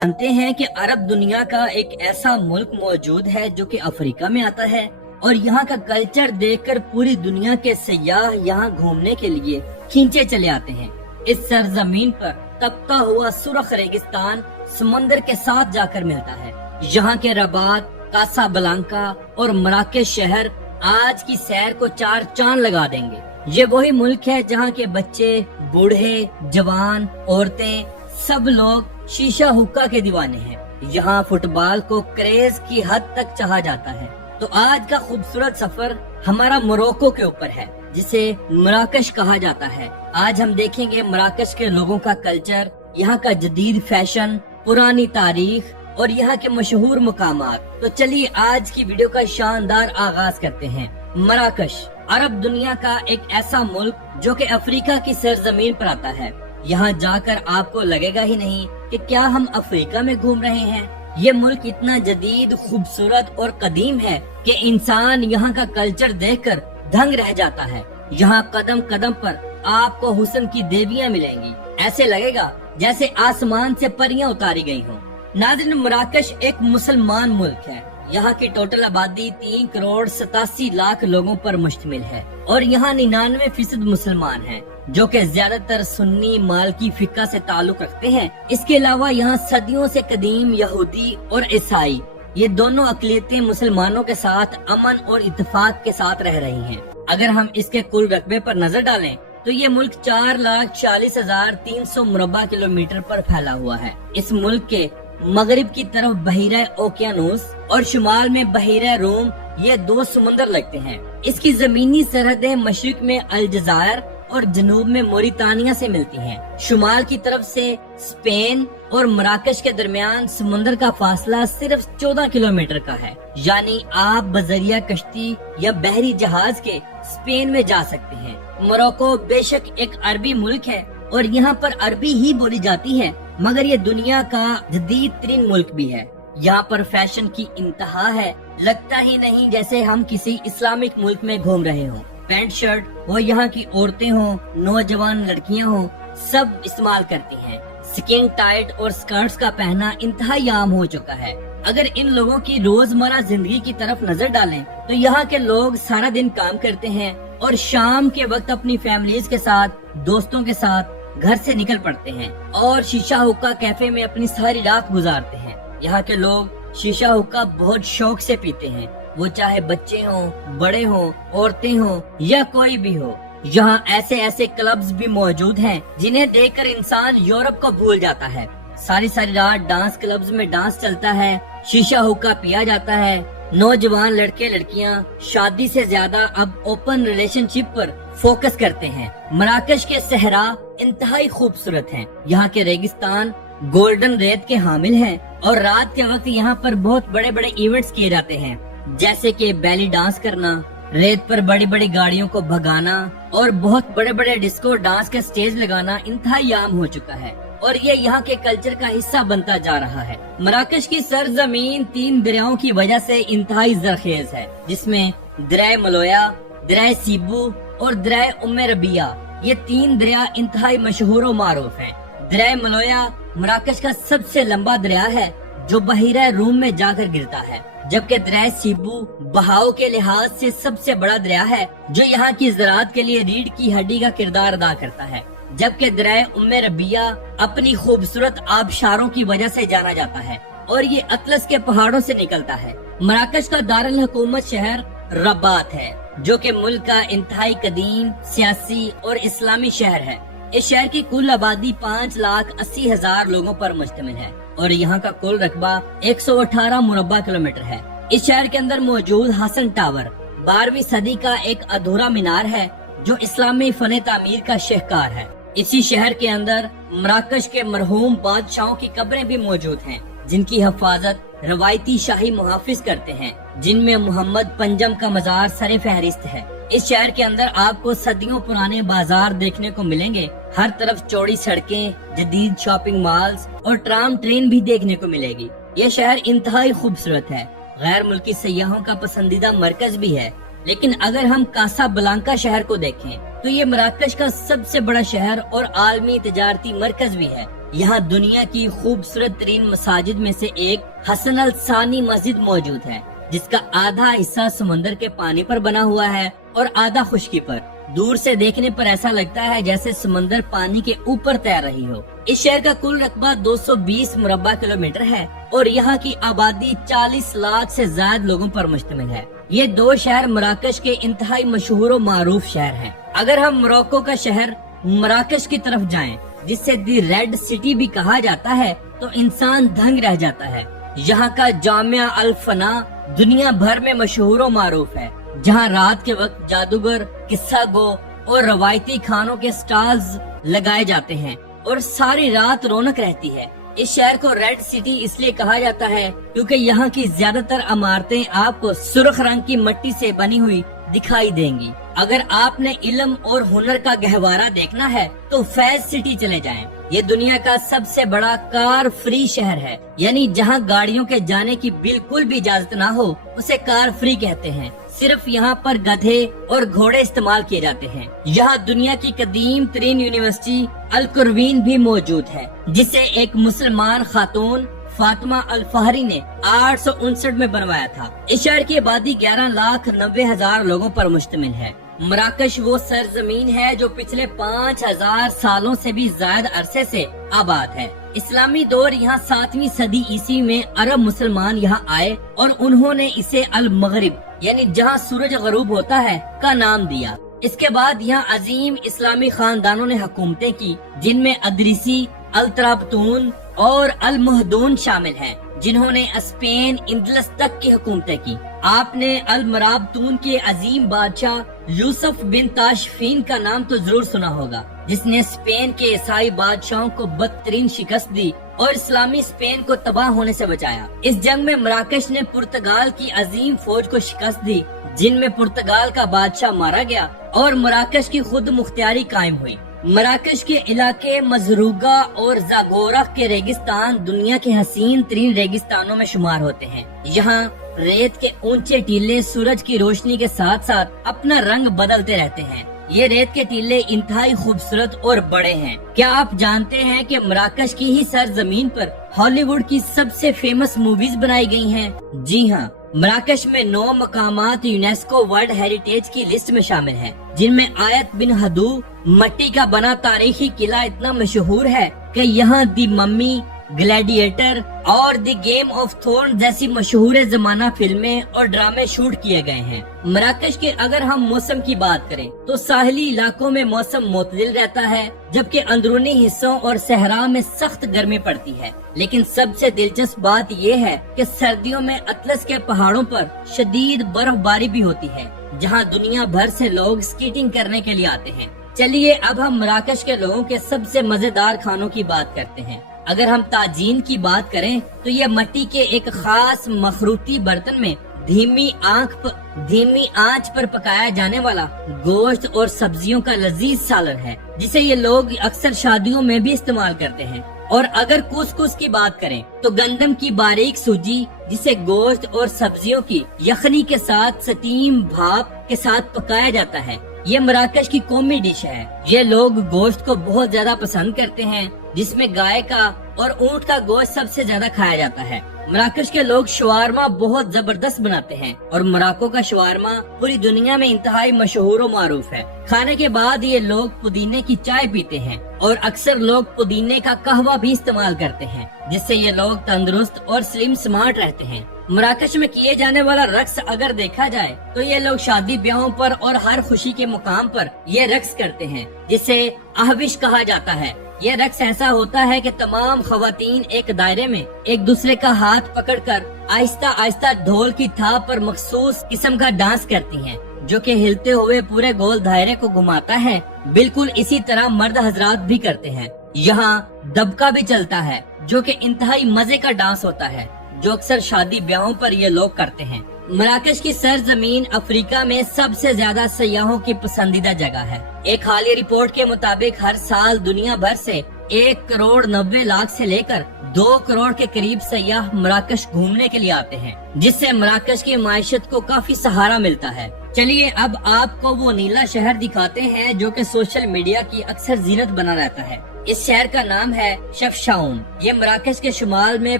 जानते हैं कि अरब दुनिया का एक ऐसा मुल्क मौजूद है जो कि अफ्रीका में आता है और यहाँ का कल्चर देखकर पूरी दुनिया के सयाह यहाँ घूमने के लिए खींचे चले आते हैं। इस सरजमीन पर तपता हुआ सुर्ख रेगिस्तान समंदर के साथ जाकर मिलता है। यहाँ के रबात, कासाब्लांका और मराकेश शहर आज की सैर को चार चांद लगा देंगे। ये वही मुल्क है जहाँ के बच्चे, बूढ़े, जवान, औरतें सब लोग शीशा हुक्का के दीवाने हैं। यहाँ फुटबॉल को क्रेज की हद तक चाहा जाता है। तो आज का खूबसूरत सफर हमारा मोरक्को के ऊपर है, जिसे मराकश कहा जाता है। आज हम देखेंगे मराकश के लोगों का कल्चर, यहाँ का जदीद फैशन, पुरानी तारीख और यहाँ के मशहूर मुकामात। तो चलिए आज की वीडियो का शानदार आगाज करते हैं। मराकश अरब दुनिया का एक ऐसा मुल्क जो कि अफ्रीका की सरजमीन पर आता है। यहाँ जाकर आपको लगेगा ही नहीं कि क्या हम अफ्रीका में घूम रहे हैं। ये मुल्क इतना जदीद, खूबसूरत और कदीम है कि इंसान यहाँ का कल्चर देखकर दंग रह जाता है। यहाँ कदम कदम पर आपको हुस्न की देवियाँ मिलेंगी। ऐसे लगेगा जैसे आसमान से परियां उतारी गई हों। नाज़रीन, मराकश एक मुसलमान मुल्क है। यहाँ की टोटल आबादी 3,87,00,000 लोगों पर मुश्तमिल है और यहाँ 99% मुसलमान हैं, जो कि ज्यादातर सुन्नी मालकी फिक्का से ताल्लुक रखते हैं। इसके अलावा यहाँ सदियों से कदीम यहूदी और ईसाई, ये दोनों अक़लियतें मुसलमानों के साथ अमन और इत्तेफाक के साथ रह रही हैं। अगर हम इसके कुल रकबे पर नजर डालें तो ये मुल्क 4,40,300 मुरब्बा किलोमीटर पर फैला हुआ है। इस मुल्क के मगरिब की तरफ बहीरा ओकियानूस और शुमाल में बहीरा रूम, ये दो समुंदर लगते हैं। इसकी जमीनी सरहदें मशरिक में अलजायर और जनूब में मोरितानिया से मिलती हैं। शुमाल की तरफ से स्पेन और मराकश के दरमियान समुंदर का फासला सिर्फ 14 किलोमीटर का है। यानी आप बजरिया कश्ती या बहरी जहाज के स्पेन में जा सकते हैं। मोरक्को बेशक एक अरबी मुल्क है और यहाँ पर अरबी ही बोली जाती है, मगर ये दुनिया का जदीद तरीन मुल्क भी है। यहाँ पर फैशन की इंतहा है। लगता ही नहीं जैसे हम किसी इस्लामिक मुल्क में घूम रहे हों। पैंट शर्ट वो यहाँ की औरतें हों, नौजवान लड़कियां हों, सब इस्तेमाल करती हैं। स्किन टाइट और स्कर्ट्स का पहना इंतहाई आम हो चुका है। अगर इन लोगों की रोजमर्रा जिंदगी की तरफ नजर डालें तो यहाँ के लोग सारा दिन काम करते हैं और शाम के वक्त अपनी फैमिलीज के साथ, दोस्तों के साथ घर से निकल पड़ते हैं और शीशा हुक्का कैफे में अपनी सारी रात गुजारते हैं। यहाँ के लोग शीशा हुक्का बहुत शौक से पीते हैं, वो चाहे बच्चे हों, बड़े हों, औरतें हों या कोई भी हो। यहाँ ऐसे ऐसे क्लब्स भी मौजूद हैं जिन्हें देखकर इंसान यूरोप को भूल जाता है। सारी सारी रात डांस क्लब्स में डांस चलता है, शीशा हुक्का पिया जाता है। नौजवान लड़के लड़कियाँ शादी से ज्यादा अब ओपन रिलेशनशिप पर फोकस करते हैं। मराकश के सहरा इंतहाई खूबसूरत हैं। यहाँ के रेगिस्तान गोल्डन रेत के हामिल हैं और रात के वक्त यहाँ पर बहुत बड़े बड़े इवेंट्स किए जाते हैं, जैसे कि बैली डांस करना, रेत पर बड़ी बड़ी गाड़ियों को भगाना और बहुत बड़े बड़े डिस्को डांस के स्टेज लगाना इंतहाई आम हो चुका है और ये यहाँ के कल्चर का हिस्सा बनता जा रहा है। मराकश की सरजमीन 3 दरियाओं की वजह से इंतहाई जरखेज है, जिसमें दरिया मलोया, दरिया सीबू और दरिया उम्मे रबिया, ये 3 दरिया इंतहाई मशहूर और मारूफ हैं। दरिया मलोया मराकश का सबसे लंबा दरिया है जो बहीरा रूम में जाकर गिरता है, जबकि दरिया सीबू बहाव के लिहाज से सबसे बड़ा दरिया है जो यहाँ की ज़राअत के लिए रीढ़ की हड्डी का किरदार अदा करता है। जबकि दरिया उम्मे रबिया अपनी खूबसूरत आबशारों की वजह से जाना जाता है और ये अतलस के पहाड़ों से निकलता है। मराकश का दारुल हुकूमत शहर रबात है, जो कि मुल्क का इंतहाई कदीम, सियासी और इस्लामी शहर है। इस शहर की कुल आबादी 5,80,000 लोगों पर मुश्तमिल है और यहाँ का कुल रकबा 118 मुरब्बा किलोमीटर है। इस शहर के अंदर मौजूद हसन टावर 12वीं सदी का एक अधूरा मीनार है जो इस्लामी फन तामीर का शहकार है। इसी शहर के अंदर मराकश के मरहूम बादशाहों की कब्रें भी मौजूद हैं, जिनकी हिफाजत रवायती शाही मुहाफिज करते हैं, जिनमें मोहम्मद पंजम का मजार सरे फहरिस्त है। इस शहर के अंदर आपको सदियों पुराने बाजार देखने को मिलेंगे। हर तरफ चौड़ी सड़कें, जदीद शॉपिंग मॉल्स और ट्राम ट्रेन भी देखने को मिलेगी। ये शहर इंतहाई खूबसूरत है, गैर मुल्की सयाहों का पसंदीदा मरकज भी है। लेकिन अगर हम कासाब्लांका शहर को देखें तो ये मराकश का सबसे बड़ा शहर और आलमी तजारती मरकज भी है। यहाँ दुनिया की खूबसूरत तरीन मसाजिद में से एक हसन अल सानी मस्जिद मौजूद है, जिसका आधा हिस्सा समंदर के पानी पर बना हुआ है और आधा खुश्की पर। दूर से देखने पर ऐसा लगता है जैसे समंदर पानी के ऊपर तैर रही हो। इस शहर का कुल रकबा 220 मुरब्बा किलोमीटर है और यहाँ की आबादी 40 लाख से ज्यादा लोगों पर मुश्तमिल है। ये दो शहर मराकश के इंतहाई मशहूर और मारूफ शहर हैं। अगर हम मोरक्को का शहर मराकश की तरफ जाएं, जिसे दी रेड सिटी भी कहा जाता है, तो इंसान दंग रह जाता है। यहाँ का जामिया अल फना दुनिया भर में मशहूर और मारूफ है, जहाँ रात के वक्त जादूगर, किस्सा गो और रवायती खानों के स्टॉल्स लगाए जाते हैं और सारी रात रौनक रहती है। इस शहर को रेड सिटी इसलिए कहा जाता है क्योंकि यहाँ की ज्यादातर इमारतें आपको सुर्ख रंग की मिट्टी से बनी हुई दिखाई देंगी। अगर आपने इल्म और हुनर का गहवारा देखना है तो फैज सिटी चले जाएं। ये दुनिया का सबसे बड़ा कार फ्री शहर है, यानी जहाँ गाड़ियों के जाने की बिल्कुल भी इजाजत ना हो उसे कार फ्री कहते हैं। सिर्फ यहाँ पर गधे और घोड़े इस्तेमाल किए जाते हैं। यहाँ दुनिया की कदीम तरीन यूनिवर्सिटी अल कुरवीन भी मौजूद है, जिसे एक मुसलमान खातून फातिमा अल फहरी ने 859 में बनवाया था। इस शहर की आबादी 11,90,000 लोगों पर मुश्तमिल है। मराकश वो सरजमीन है जो पिछले 5000 सालों से भी ज्यादा अरसे से आबाद है। इस्लामी दौर यहाँ 7वीं सदी ईस्वी में अरब मुसलमान यहाँ आए और उन्होंने इसे अल मगरिब यानी जहाँ सूरज गरूब होता है का नाम दिया। इसके बाद यहाँ अजीम इस्लामी खानदानों ने हुकूमतें की, जिनमें अदरीसी, अल तराबतून और अल मुहदून शामिल हैं, जिन्होंने स्पेन, इंदलस तक की हुकूमतें की। आपने अल मराबतून के अजीम बादशाह यूसुफ बिन ताशफीन का नाम तो जरूर सुना होगा, जिसने स्पेन के ईसाई बादशाहों को बदतरीन शिकस्त दी और इस्लामी स्पेन को तबाह होने से बचाया। इस जंग में मराकश ने पुर्तगाल की अजीम फौज को शिकस्त दी, जिनमें पुर्तगाल का बादशाह मारा गया और मराकश की खुद मुख्तियारी कायम हुई। मराकश के इलाके मजरूगा और जागोरा के रेगिस्तान दुनिया के हसीन तरीन रेगिस्तानों में शुमार होते हैं। यहाँ रेत के ऊंचे टीले सूरज की रोशनी के साथ साथ अपना रंग बदलते रहते हैं। ये रेत के टीले इंतहाई खूबसूरत और बड़े हैं। क्या आप जानते हैं कि मराकश की ही सरजमीन पर हॉलीवुड की सबसे फेमस मूवीज बनाई गई हैं? जी हाँ, मराकश में 9 मकामात यूनेस्को वर्ल्ड हेरिटेज की लिस्ट में शामिल हैं, जिनमें आयत बिन हदू मट्टी का बना तारीखी किला इतना मशहूर है कि यहाँ दी मम्मी, ग्लैडिएटर और द गेम ऑफ थ्रोन्स जैसी मशहूर जमाना फिल्में और ड्रामे शूट किए गए हैं। मराकश के अगर हम मौसम की बात करें तो साहली इलाकों में मौसम मोतदिल रहता है, जबकि अंदरूनी हिस्सों और सहरा में सख्त गर्मी पड़ती है। लेकिन सबसे दिलचस्प बात यह है कि सर्दियों में अतलस के पहाड़ों पर शदीद बर्फबारी भी होती है, जहाँ दुनिया भर से लोग स्कीटिंग करने के लिए आते हैं। चलिए अब हम मराकश के लोगों के सबसे मजेदार खानों की बात करते हैं। अगर हम ताजीन की बात करें तो ये मट्टी के एक खास मखरूती बर्तन में धीमी आंच पर पकाया जाने वाला गोश्त और सब्जियों का लजीज सालन है, जिसे ये लोग अक्सर शादियों में भी इस्तेमाल करते हैं। और अगर कुसकुस की बात करें तो गंदम की बारीक सूजी, जिसे गोश्त और सब्जियों की यखनी के साथ स्टीम भाप के साथ पकाया जाता है, ये मराकश की कौमी डिश है। ये लोग गोश्त को बहुत ज्यादा पसंद करते हैं, जिसमें गाय का और ऊंट का गोश्त सबसे ज्यादा खाया जाता है। मराकश के लोग शवारमा बहुत जबरदस्त बनाते हैं और मोरक्को का शवारमा पूरी दुनिया में इंतहाई मशहूर और मारूफ है। खाने के बाद ये लोग पुदीने की चाय पीते हैं और अक्सर लोग पुदीने का कहवा भी इस्तेमाल करते हैं, जिससे ये लोग तंदुरुस्त और स्लिम स्मार्ट रहते हैं। मराकश में किए जाने वाला रक्स अगर देखा जाए तो ये लोग शादी ब्याहों पर और हर खुशी के मुकाम पर ये रक्स करते हैं, जिसे आहविश कहा जाता है। ये रक्स ऐसा होता है कि तमाम खवातीन एक दायरे में एक दूसरे का हाथ पकड़कर आहिस्ता आहिस्ता ढोल की थाप पर मखसूस किस्म का डांस करती हैं, जो कि हिलते हुए पूरे गोल दायरे को घुमाता है। बिल्कुल इसी तरह मर्द हजरात भी करते हैं। यहाँ दबका भी चलता है, जो कि इंतहाई मजे का डांस होता है, जो अक्सर शादी ब्याहों पर ये लोग करते हैं। मराकश की सरजमीन अफ्रीका में सबसे ज्यादा सयाहों की पसंदीदा जगह है। एक हालिया रिपोर्ट के मुताबिक हर साल दुनिया भर से 1,90,00,000 से लेकर 2 करोड़ के करीब सयाह मराकश घूमने के लिए आते हैं, जिससे मराकश की माइशत को काफी सहारा मिलता है। चलिए अब आपको वो नीला शहर दिखाते हैं जो कि सोशल मीडिया की अक्सर जीनत बना रहता है। اس شہر کا نام ہے شفشاون۔ یہ مراکش کے شمال میں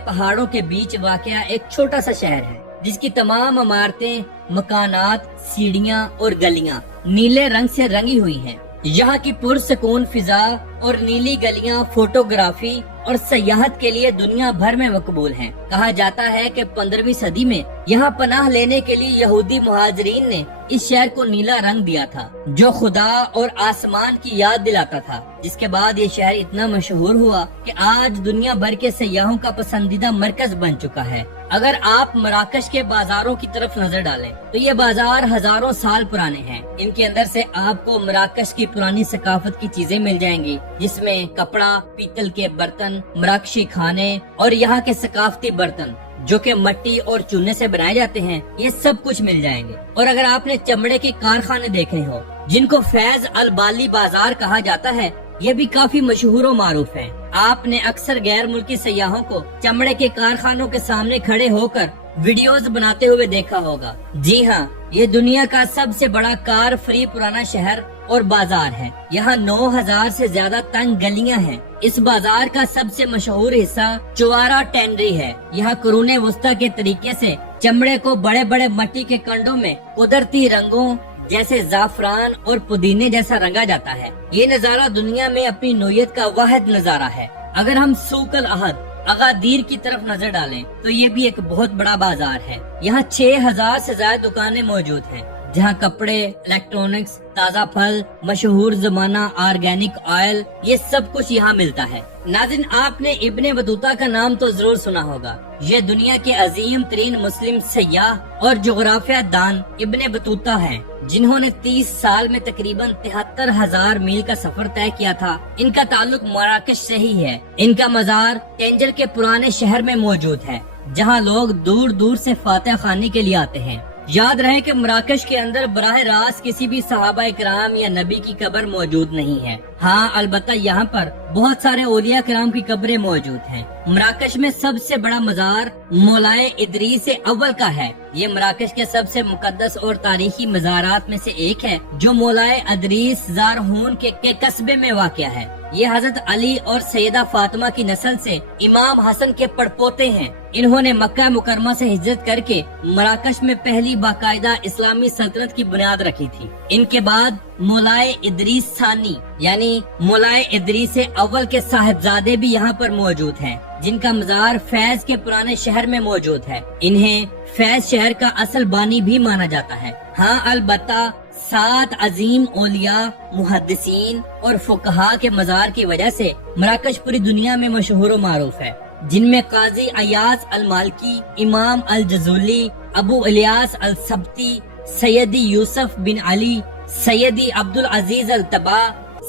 پہاڑوں کے بیچ واقع ایک چھوٹا سا شہر ہے جس کی تمام عمارتیں، مکانات، سیڑھیاں اور گلیاں نیلے رنگ سے رنگی ہوئی ہیں۔ یہاں کی پرسکون فضا اور نیلی گلیاں فوٹوگرافی اور سیاحت کے لیے دنیا بھر میں مقبول ہیں۔ کہا جاتا ہے کہ 15ویں صدی میں یہاں پناہ لینے کے لیے یہودی مہاجرین نے اس شہر کو نیلا رنگ دیا تھا جو خدا اور آسمان کی یاد دلاتا تھا، جس کے بعد یہ شہر اتنا مشہور ہوا کہ آج دنیا بھر کے سیاحوں کا پسندیدہ مرکز بن چکا ہے۔ اگر آپ مراکش کے بازاروں کی طرف نظر ڈالیں تو یہ بازار ہزاروں سال پرانے ہیں۔ ان کے اندر سے آپ کو مراکش کی پرانی ثقافت کی چیزیں مل جائیں گی، جس میں کپڑا، پیتل کے برتن، مراکشی کھانے اور یہاں کے ثقافتی برتن جو کہ مٹی اور چونے سے بنائے جاتے ہیں، یہ سب کچھ مل جائیں گے۔ اور اگر آپ نے چمڑے کے کارخانے دیکھے ہو جن کو فیض البالی بازار کہا جاتا ہے، یہ بھی کافی مشہور و معروف ہیں۔ آپ نے اکثر غیر ملکی سیاحوں کو چمڑے کے کارخانوں کے سامنے کھڑے ہو کر ویڈیوز بناتے ہوئے دیکھا ہوگا۔ جی ہاں، یہ دنیا کا سب سے بڑا کار فری پرانا شہر اور بازار ہے۔ یہاں 9000 سے زیادہ تنگ گلیاں ہیں۔ اس بازار کا سب سے مشہور حصہ چوارا ٹینری ہے۔ یہاں قرون وسطی کے طریقے سے چمڑے کو بڑے بڑے مٹی کے کنڈوں میں قدرتی رنگوں جیسے زعفران اور پودینے جیسا رنگا جاتا ہے۔ یہ نظارہ دنیا میں اپنی نوعیت کا واحد نظارہ ہے۔ اگر ہم سوق الاحد اغادیر کی طرف نظر ڈالیں تو یہ بھی ایک بہت بڑا بازار ہے۔ یہاں 6000 سے زیادہ دکانیں موجود ہیں جہاں کپڑے، الیکٹرانکس، تازہ پھل، مشہور زمانہ آرگینک آئل، یہ سب کچھ یہاں ملتا ہے۔ ناظرین، آپ نے ابن بطوطہ کا نام تو ضرور سنا ہوگا۔ یہ دنیا کے عظیم ترین مسلم سیاح اور جغرافیہ دان ابن بطوطہ ہیں، جنہوں نے 30 سال میں تقریباً 73,000 میل کا سفر طے کیا تھا۔ ان کا تعلق مراکش سے ہی ہے۔ ان کا مزار ٹینجر کے پرانے شہر میں موجود ہے، جہاں لوگ دور دور سے فاتح خوانی کے لیے آتے ہیں۔ یاد رہے کہ مراکش کے اندر براہ راست کسی بھی صحابہ کرام یا نبی کی قبر موجود نہیں ہے۔ ہاں، البتہ یہاں پر بہت سارے اولیاء کرام کی قبریں موجود ہیں۔ مراکش میں سب سے بڑا مزار مولائے ادریس اول کا ہے۔ یہ مراکش کے سب سے مقدس اور تاریخی مزارات میں سے ایک ہے، جو مولائے ادریس زارہون کے قصبے میں واقع ہے۔ یہ حضرت علی اور سیدہ فاطمہ کی نسل سے امام حسن کے پڑپوتے ہیں۔ انہوں نے مکہ مکرمہ سے ہجرت کر کے مراکش میں پہلی باقاعدہ اسلامی سلطنت کی بنیاد رکھی تھی۔ ان کے بعد مولائے ادریس ثانی یعنی مولائے ادریس اول کے صاحبزادے بھی یہاں پر موجود ہیں، جن کا مزار فیض کے پرانے شہر میں موجود ہے۔ انہیں فیض شہر کا اصل بانی بھی مانا جاتا ہے۔ ہاں، البتہ 7 عظیم اولیاء، محدثین اور فقہاء کے مزار کی وجہ سے مراکش پوری دنیا میں مشہور و معروف ہے، جن میں قاضی ایاز المالکی، امام الجزولی، ابو الیاس السبتی، سیدی یوسف بن علی، سیدی عبدالعزیز الطبا،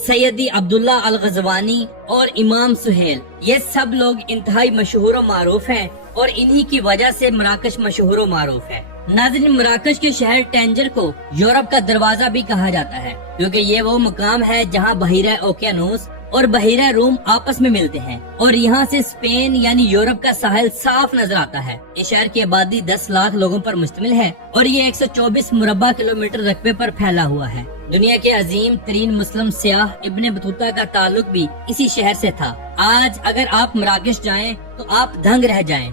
سیدی عبداللہ الغزوانی اور امام سہیل، یہ سب لوگ انتہائی مشہور و معروف ہیں اور انہی کی وجہ سے مراکش مشہور و معروف ہے۔ ناظرین، مراکش کے شہر ٹینجر کو یورپ کا دروازہ بھی کہا جاتا ہے، کیونکہ یہ وہ مقام ہے جہاں بحیرہ اوقیانوس اور بحیرہ روم آپس میں ملتے ہیں، اور یہاں سے اسپین یعنی یورپ کا ساحل صاف نظر آتا ہے۔ اس شہر کی آبادی 10 لاکھ لوگوں پر مشتمل ہے اور یہ 124 مربع کلومیٹر رقبے پر پھیلا ہوا ہے۔ دنیا کے عظیم ترین مسلم سیاح ابن بطوطہ کا تعلق بھی اسی شہر سے تھا۔ آج اگر آپ مراکش جائیں تو آپ دنگ رہ جائیں۔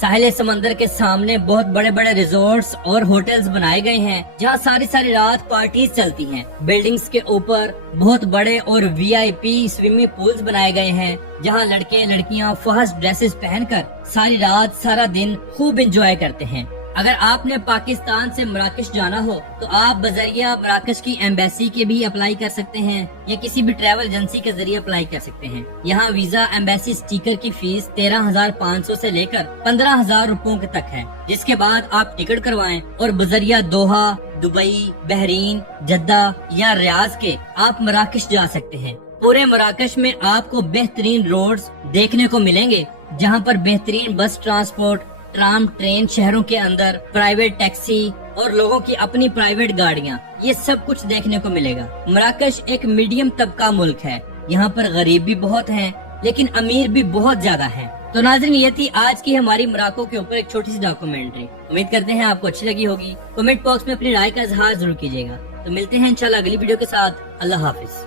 ساحل سمندر کے سامنے بہت بڑے بڑے ریزورٹس اور ہوٹلز بنائے گئے ہیں جہاں ساری رات پارٹیز چلتی ہیں۔ بلڈنگز کے اوپر بہت بڑے اور VIP سوئمنگ پولز بنائے گئے ہیں جہاں لڑکے لڑکیاں فحش ڈریسز پہن کر ساری رات سارا دن خوب انجوائے کرتے ہیں۔ اگر آپ نے پاکستان سے مراکش جانا ہو تو آپ بذریعہ مراکش کی ایمبیسی کے بھی اپلائی کر سکتے ہیں یا کسی بھی ٹریول ایجنسی کے ذریعے اپلائی کر سکتے ہیں۔ یہاں ویزا ایمبیسی سٹیکر کی فیس 13,500 سے لے کر 15,000 روپوں تک ہے، جس کے بعد آپ ٹکٹ کروائیں اور بذریعہ دوحہ، دبئی، بحرین، جدہ یا ریاض کے آپ مراکش جا سکتے ہیں۔ پورے مراکش میں آپ کو بہترین روڈز دیکھنے کو ملیں گے جہاں پر بہترین بس ٹرانسپورٹ، ٹرام، ٹرین، شہروں کے اندر پرائیویٹ ٹیکسی اور لوگوں کی اپنی پرائیویٹ گاڑیاں، یہ سب کچھ دیکھنے کو ملے گا۔ مراکش ایک میڈیم طبقہ ملک ہے، یہاں پر غریب بھی بہت ہیں لیکن امیر بھی بہت زیادہ ہیں۔ تو ناظرین، یہ تھی آج کی ہماری مراکو کے اوپر ایک چھوٹی سی ڈاکومنٹری۔ امید کرتے ہیں آپ کو اچھی لگی ہوگی۔ کمنٹ باکس میں اپنی رائے کا اظہار ضرور کیجیے گا۔ تو ملتے ہیں انشاءاللہ اگلی ویڈیو کے ساتھ۔ اللہ حافظ۔